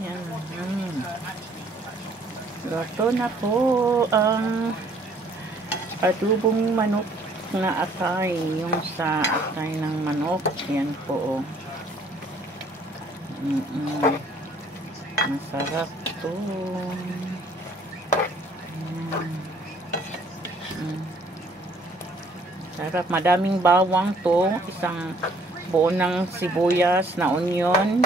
Yan. Luto na po ang adubong manok na atay. Yung sa atay ng manok. Yan po. Masarap to. Sarap. Madaming bawang to. Isang buo ng sibuyas na onion.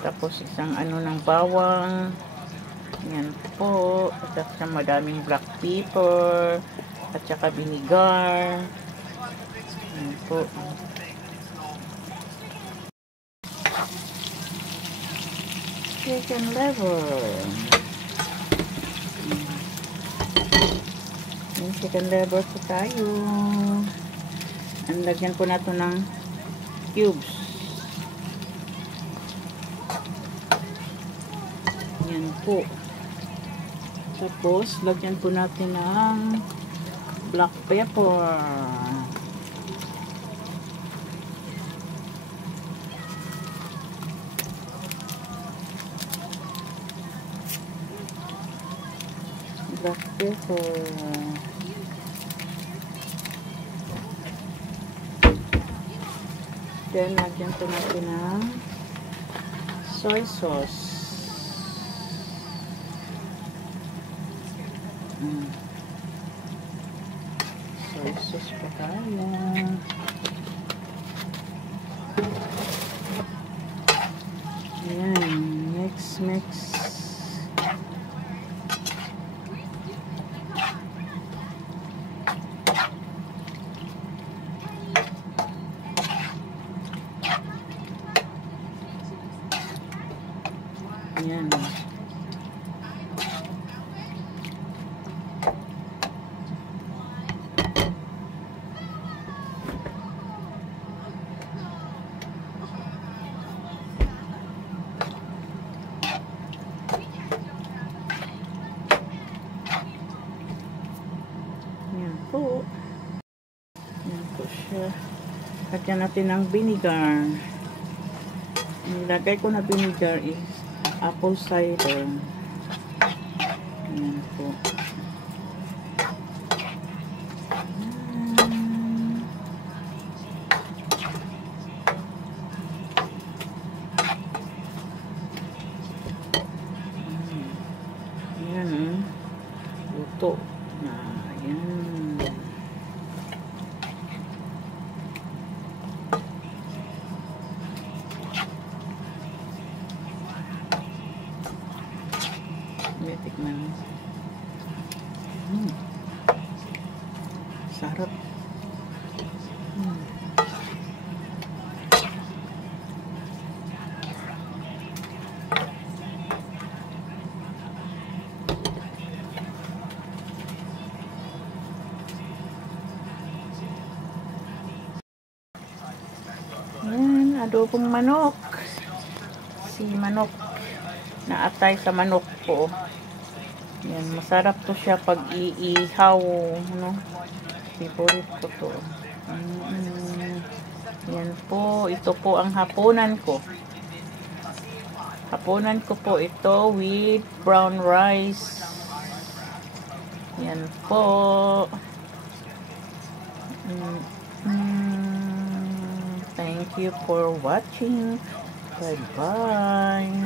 Tapos isang ano ng bawang. Yan po. At saka madaming black pepper. At saka vinegar. Yan po. Chicken liver. Yung chicken liver po tayo. Lagyan po natin ng cubes. Yan po. Tapos, lagyan po natin ng black pepper. Black pepper. Then, lagyan po natin ng soy sauce. Soy sauce pa tayo. Ayan. Mix. Ayan. Ayan po. Ayan po siya. Lagyan natin ng vinegar. Nilagay ko na vinegar is apple cider. Ayan po. Ayan. Luto na. Ayan. Tikman. Sarap. Yan, adobong manok. Si manok na atay sa manok po. Yan, masarap to siya pag iihaw, no? Favorite ko to. Yan po, ito po ang hapunan ko. Hapunan ko po ito with brown rice. Yan po. Thank you for watching. Bye-bye.